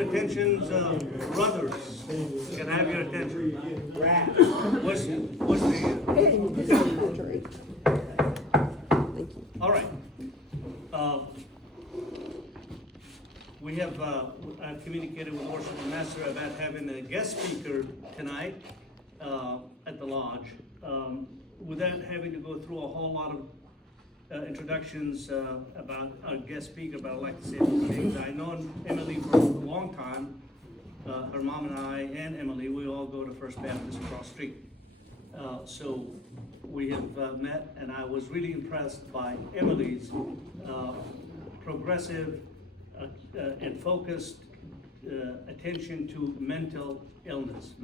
your attention, brothers? Can I have your attention? What's the? All right. We have, I've communicated with Worship Master about having a guest speaker tonight at the lodge. Without having to go through a whole lot of introductions about our guest speaker, but I'd like to say a few things. I've known Emily for a long time. Her mom and I and Emily, we all go to First Baptist across the street. So we have met, and I was really impressed by Emily's progressive and focused attention to mental illness.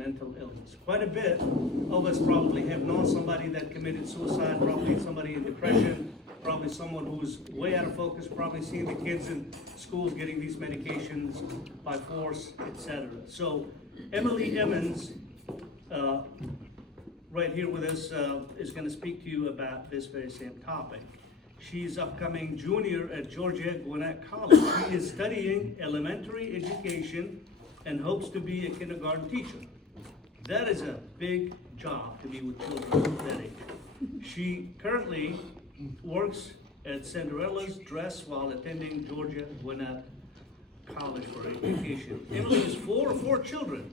Quite a bit of us probably have known somebody that committed suicide, probably somebody in depression, probably someone who's way out of focus, probably seeing the kids in schools getting these medications by force, etc. So Emily Emmons, right here with us, is going to speak to you about this very same topic. She's upcoming junior at Georgia Gwinnett College. She is studying elementary education and hopes to be a kindergarten teacher. That is a big job to be with children that age. She currently works at Cinderella's Dress while attending Georgia Gwinnett College for education. Emily has four children.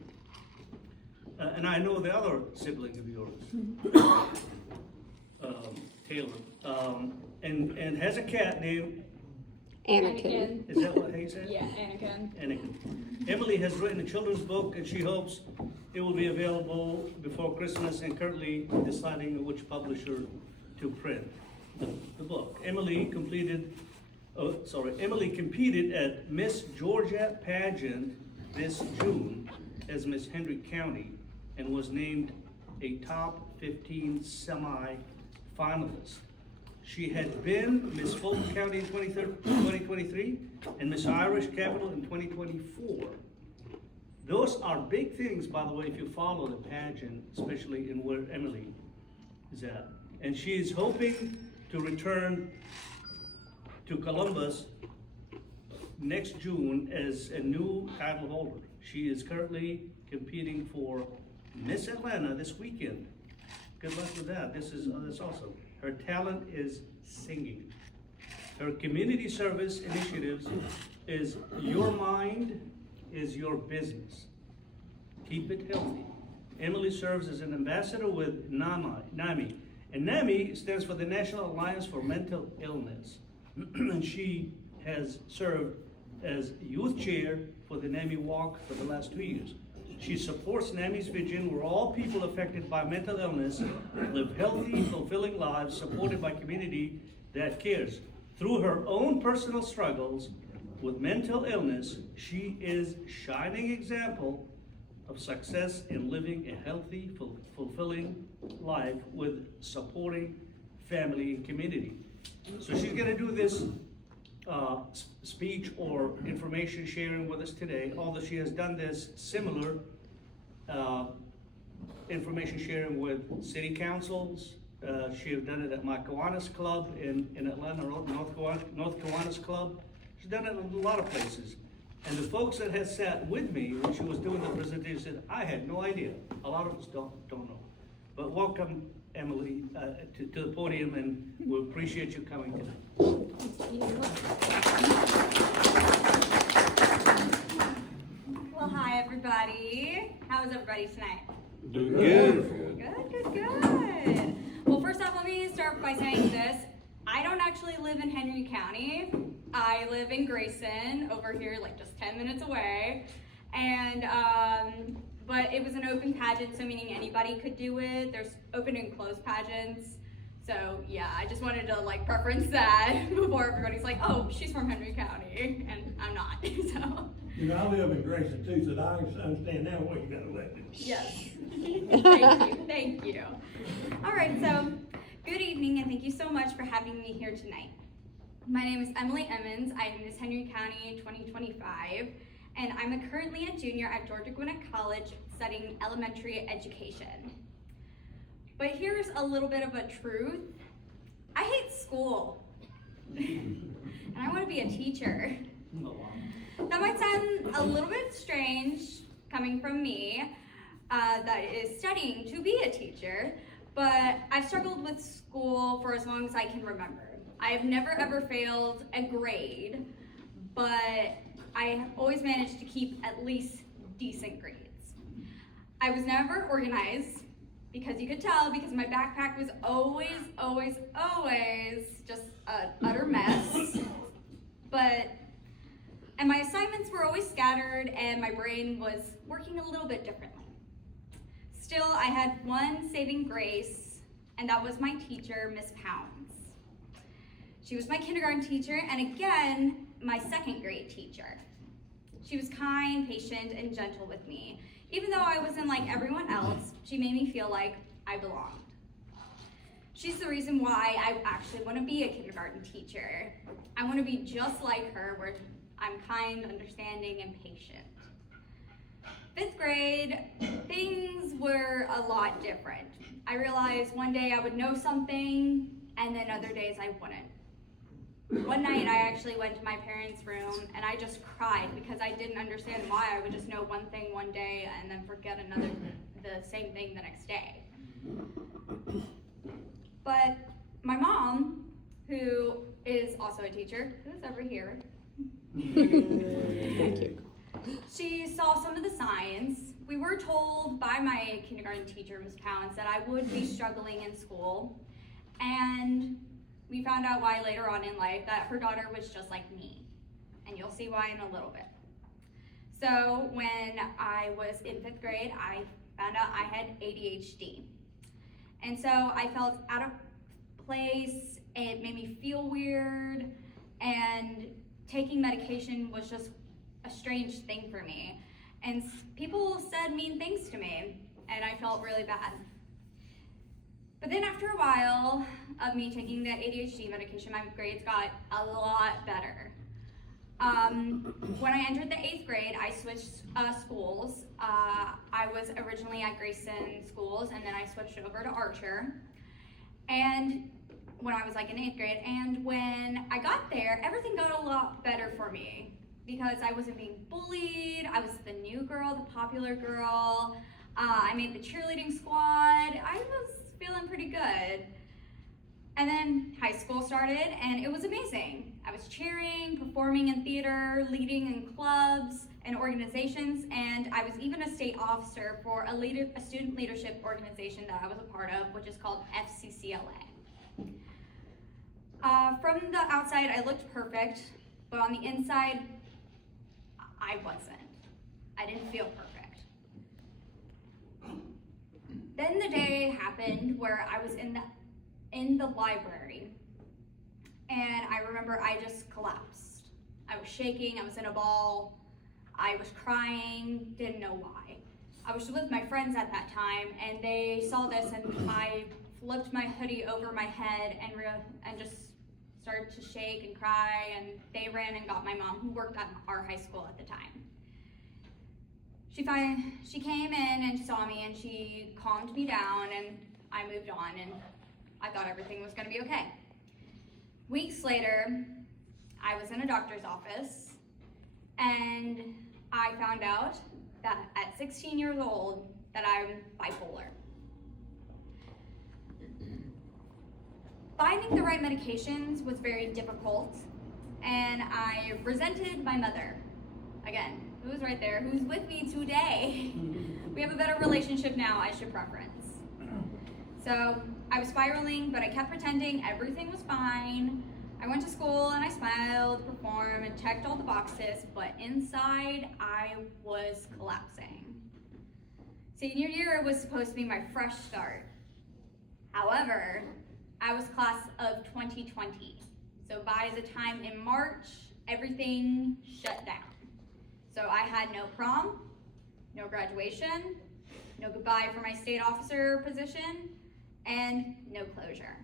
And I know the other sibling of yours, Taylor, and has a cat named Anakin. Is that what he said? Yeah, Anakin. Emily has written a children's book, and she hopes it will be available before Christmas, and currently deciding which publisher to print the book. Emily competed at Miss Georgia pageant this June as Miss Hendrick County, and was named a top 15 semi-finalist. She had been Miss Fulton County in 2023 and Miss Irish Capital in 2024. Those are big things, by the way, if you follow the pageant, especially in where Emily is at. And she is hoping to return to Columbus next June as a new title holder. She is currently competing for Miss Atlanta this weekend. Good luck with that. That's awesome. Her talent is singing. Her community service initiatives is Your Mind is Your Business. Keep it healthy. Emily serves as an ambassador with NAMI. And NAMI stands for the National Alliance for Mental Illness. And she has served as youth chair for the NAMI Walk for the last 2 years. She supports NAMI's vision where all people affected by mental illness live healthy, fulfilling lives supported by community that cares. Through her own personal struggles with mental illness, she is a shining example of success in living a healthy, fulfilling life with supporting family and community. So she's going to do this speech or information sharing with us today, although she has done this similar information sharing with city councils. She has done it at my Kiwanis Club in Atlanta, North Kiwanis Club. She's done it in a lot of places. And the folks that had sat with me when she was doing the presentation said, I had no idea. A lot of us don't know. But welcome, Emily, to the podium, and we appreciate you coming tonight. Well, hi, everybody. How is everybody tonight? Doing good. Good. Well, first off, let me start by saying this. I don't actually live in Henry County. I live in Grayson, over here, like just 10 minutes away. And, but it was an open pageant, so meaning anybody could do it. There's open and closed pageants. So yeah, I just wanted to like preference that before everybody's like, oh, she's from Henry County, and I'm not, so. You know, I live in Grayson too, so I understand now why you got elected. Yes. Thank you. All right, so good evening, and thank you so much for having me here tonight. My name is Emily Emmons. I'm Miss Henry County 2025, and I'm currently a junior at Georgia Gwinnett College studying elementary education. But here's a little bit of a truth. I hate school, and I want to be a teacher. That might sound a little bit coming from me that is studying to be a teacher, but I've struggled with school for as long as I can remember. I have never ever failed a grade, but I have always managed to keep at least decent grades. I was never organized, because you could tell, because my backpack was always just an utter mess. And my assignments were always scattered, and my brain was working a little bit differently. Still, I had one saving grace, and that was my teacher, Miss Pounds. She was my kindergarten teacher, and again, my second grade teacher. She was kind, patient, and gentle with me. Even though I wasn't like everyone else, she made me feel like I belonged. She's the reason why I actually want to be a kindergarten teacher. I want to be just like her, where I'm kind, understanding, and patient. 5th grade, things were a lot different. I realized one day I would know something, and then other days I wouldn't. One night I actually went to my parents' room and I just cried because I didn't understand why I would just know one thing one day and then forget the same thing the next day. But my mom, who is also a teacher, who's over here, Thank you. she saw some of the signs. We were told by my kindergarten teacher, Ms. Pounds, that I would be struggling in school, and we found out why later on in life, that her daughter was just like me, and you'll see why in a little bit. So when I was in 5th grade, I found out I had ADHD. And so I felt out of place, it made me feel weird, and taking medication was just a strange thing for me. And people said mean things to me, and I felt really bad. But then after a while of me taking the ADHD medication, my grades got a lot better. When I entered the 8th grade, I switched schools. I was originally at Grayson schools, and then I switched over to Archer. And when I was like in 8th grade, and when I got there, everything got a lot better for me because I wasn't being bullied. I was the new girl, the popular girl. I made the cheerleading squad. I was feeling pretty good. And then high school started, and it was amazing. I was cheering, performing in theater, leading in clubs and organizations, and I was even a state officer for a student leadership organization that I was a part of, which is called FCCLA. From the outside, I looked perfect, but on the inside, I wasn't. I didn't feel perfect. Then the day happened where I was in the library, and I remember I just collapsed. I was shaking, I was in a ball, I was crying, didn't know why. I was with my friends at that time, and they saw this, and I flipped my hoodie over my head and just started to shake and cry, and they ran and got my mom, who worked at our high school at the time. She came in and saw me, and she calmed me down, and I moved on, and I thought everything was gonna be okay. Weeks later, I was in a doctor's office, and I found out that at 16 years old that I'm bipolar. Finding the right medications was very difficult, and I resented my mother. Again, who's right there, who's with me today. We have a better relationship now, I should preference. So I was spiraling, but I kept pretending everything was fine. I went to school and I smiled, performed, and checked all the boxes, but inside I was collapsing. Senior year was supposed to be my fresh start. However, I was class of 2020. So by the time in March, everything shut down. So I had no prom, no graduation, no goodbye for my state officer position, and no closure.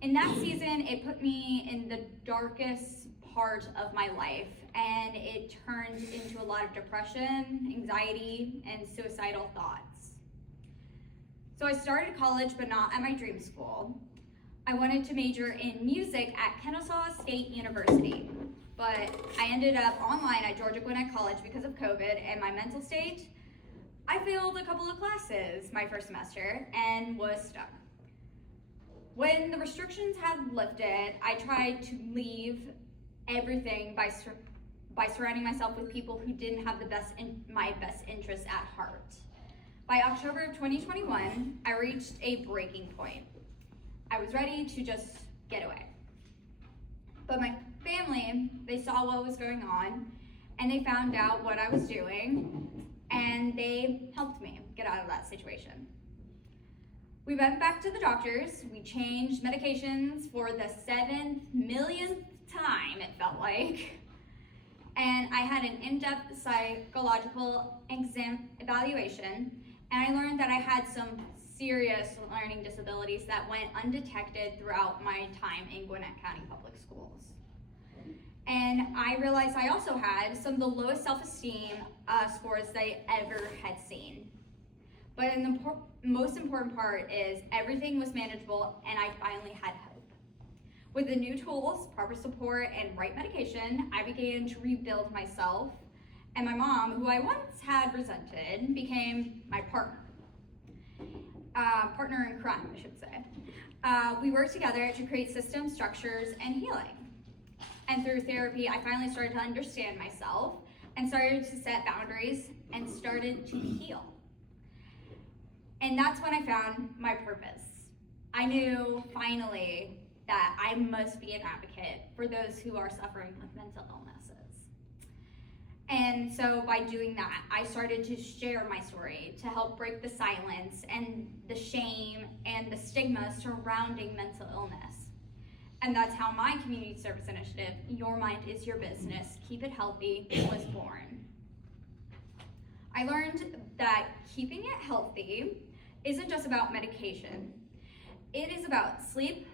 In that season, it put me in the darkest part of my life, and it turned into a lot of depression, anxiety, and suicidal thoughts. So I started college, but not at my dream school. I wanted to major in music at Kennesaw State University. but I ended up online at Georgia Gwinnett College because of COVID and my mental state. I failed a couple of classes my first semester and was stuck. When the restrictions had lifted, I tried to leave everything by surrounding myself with people who didn't have my best interests at heart. By October of 2021, I reached a breaking point. I was ready to just get away. But my family, they saw what was going on, and they found out what I was doing, and they helped me get out of that situation. We went back to the doctors, we changed medications for the 7 millionth time, it felt like. And I had an in-depth psychological evaluation, and I learned that I had some serious learning disabilities that went undetected throughout my time in Gwinnett County Public Schools. And I realized I also had some of the lowest self-esteem scores that I ever had seen. But the most important part is everything was manageable, and I finally had hope. With the new tools, proper support, and right medication, I began to rebuild myself, and my mom, who I once had resented, became my partner. Partner in crime, I should say. We worked together to create systems, structures, and healing. And through therapy, I finally started to understand myself and started to set boundaries and started to heal. And that's when I found my purpose. I knew finally that I must be an advocate for those who are suffering with mental illnesses. And so by doing that, I started to share my story to help break the silence and the shame and the stigma surrounding mental illness. And that's how my community service initiative, Your Mind is Your Business, Keep It Healthy, was born. I learned that keeping it healthy isn't just about medication. It is about sleep,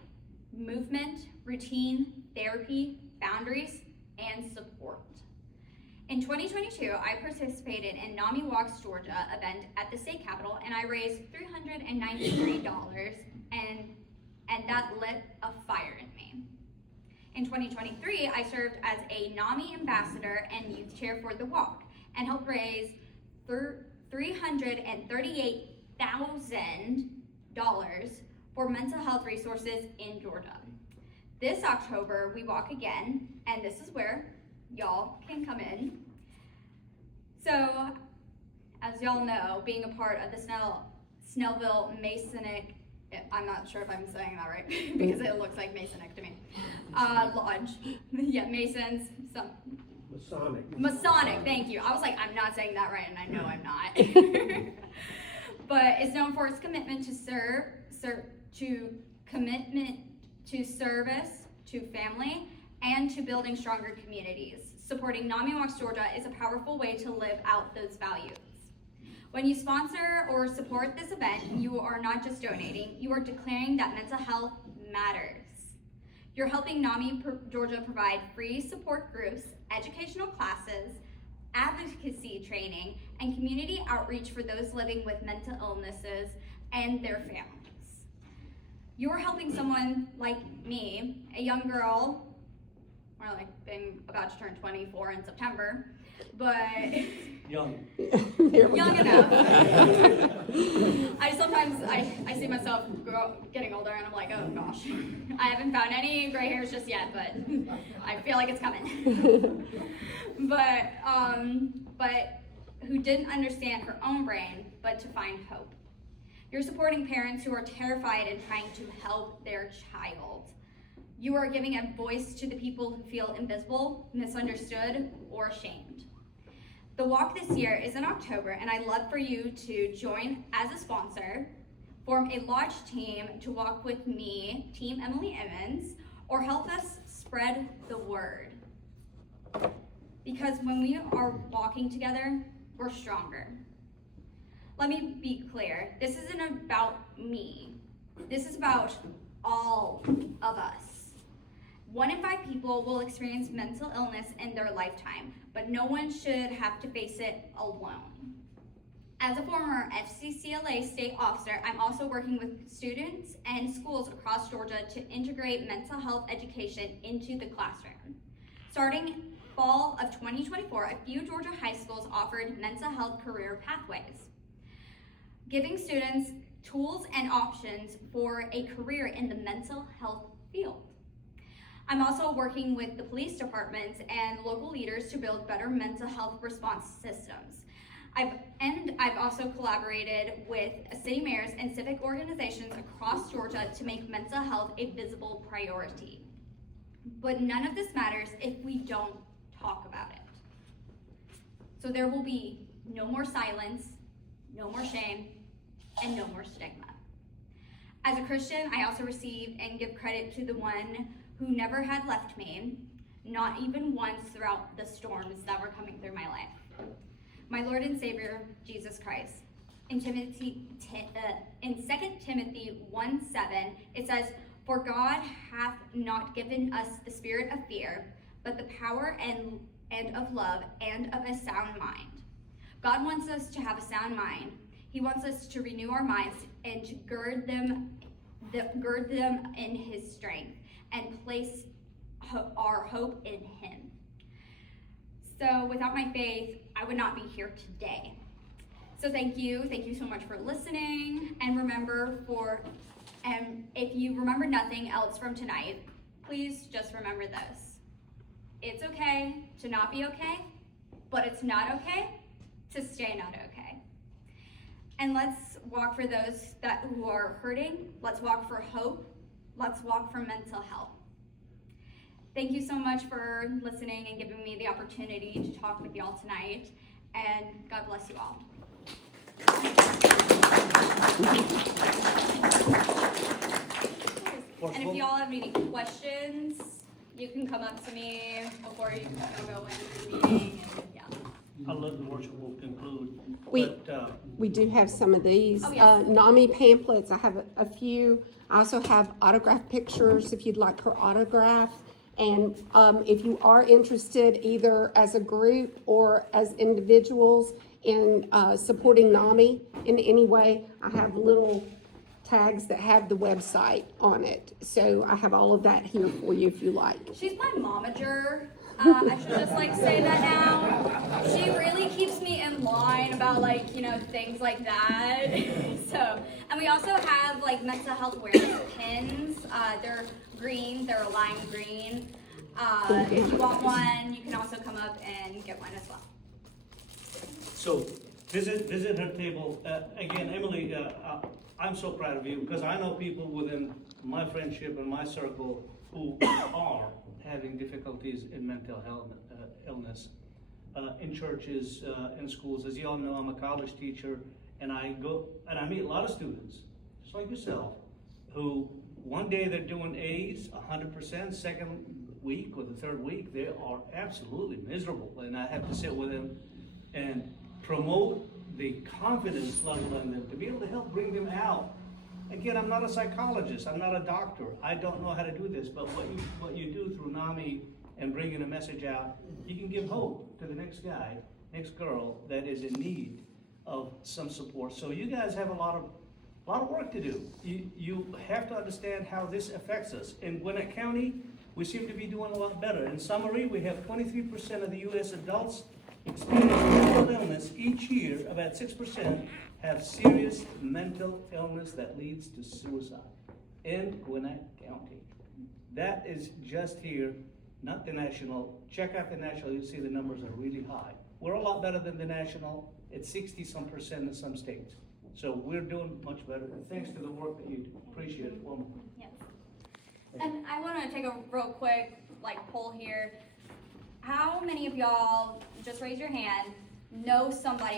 movement, routine, therapy, boundaries, and support. In 2022, I participated in NAMI Walks Georgia event at the state capitol, and I raised $393, and that lit a fire in me. In 2023, I served as a NAMI ambassador and youth chair for the walk, and helped raise $338,000 for mental health resources in Georgia. This October, we walk again, and this is where y'all can come in. So, as y'all know, being a part of the Snellville Masonic, I'm not sure if I'm saying that right, because it looks like Masonic to me, lodge, yeah, Masons, some. Masonic, thank you. I was like, I'm not saying that right, and I know I'm not. But it's known for its commitment to commitment to service, to family, and to building stronger communities. Supporting NAMI Walks Georgia is a powerful way to live out those values. When you sponsor or support this event, you are not just donating, you are declaring that mental health matters. You're helping NAMI Georgia provide free support groups, educational classes, advocacy training, and community outreach for those living with mental illnesses and their families. You're helping someone like me, a young girl, or like being about to turn 24 in September, but Young. young enough. I see myself getting older, and I'm like, oh gosh, I haven't found any gray hairs just yet, but I feel like it's coming. but who didn't understand her own brain, but to find hope. You're supporting parents who are terrified and trying to help their child. You are giving a voice to the people who feel invisible, misunderstood, or ashamed. The walk this year is in October, and I'd love for you to join as a sponsor, form a lodge team to walk with me, Team Emily Emmons, or help us spread the word. Because when we are walking together, we're stronger. Let me be clear, this isn't about me. This is about all of us. 1 in 5 people will experience mental illness in their lifetime, but no one should have to face it alone. As a former FCCLA state officer, I'm also working with students and schools across Georgia to integrate mental health education into the classroom. Starting fall of 2024, a few Georgia high schools offered mental health career pathways, giving students tools and options for a career in the mental health field. I'm also working with the police departments and local leaders to build better mental health response systems. I've also collaborated with city mayors and civic organizations across Georgia to make mental health a visible priority. But none of this matters if we don't talk about it. So there will be no more silence, no more shame, and no more stigma. As a Christian, I also receive and give credit to the one who never had left me, not even once throughout the storms that were coming through my life. My Lord and Savior, Jesus Christ. In 2 Timothy 1:7, it says, "For God hath not given us the spirit of fear, but the power and of love and of a sound mind." God wants us to have a sound mind. He wants us to renew our minds and to gird them in His strength and place our hope in Him. So without my faith, I would not be here today. So thank you so much for listening. And if you remember nothing else from tonight, please just remember this. It's okay to not be okay, but it's not okay to stay not okay. And let's walk for those who are hurting. Let's walk for hope. Let's walk for mental health. Thank you so much for listening and giving me the opportunity to talk with y'all tonight. And God bless you all. And if y'all have any questions, you can come up to me before you go into the meeting. And yeah. I'll let the worship will conclude. We do have some of these. Oh, yes. NAMI pamphlets, I have a few. I also have autograph pictures if you'd like her autograph. And if you are interested either as a group or as individuals in supporting NAMI in any way, I have little tags that have the website on it. So I have all of that here for you if you like. She's my momager. I should just say that now. She really keeps me in line about things like that. And we also have mental health awareness pins. They're green, they're a lime green. If you want one, you can also come up and get one as well. So visit her table. Again, Emily, I'm so proud of you because I know people within my friendship and my circle who are having difficulties in mental health illness in churches, in schools. As you all know, I'm a college teacher, and I go and I meet a lot of students, just like yourself, who one day they're doing A's 100%, second week or the third week they are absolutely miserable, and I have to sit with them and promote the confidence level in them to be able to help bring them out. Again, I'm not a psychologist, I'm not a doctor, I don't know how to do this, but what you do through NAMI and bringing a message out, you can give hope to the next guy, next girl that is in need of some support. So you guys have a lot of work to do. You have to understand how this affects us. In Gwinnett County, we seem to be doing a lot better. In summary, we have 23% of the U.S. adults experience mental illness each year. About 6% have serious mental illness that leads to suicide in Gwinnett County. That is just here, not the national. Check out the national, you'll see the numbers are really high. We're a lot better than the national. It's 60% in some states. So we're doing much better, and thanks to the work that you do. Appreciate it. Well, Yes. And I want to take a real quick poll here. How many of y'all, just raise your hand, know somebody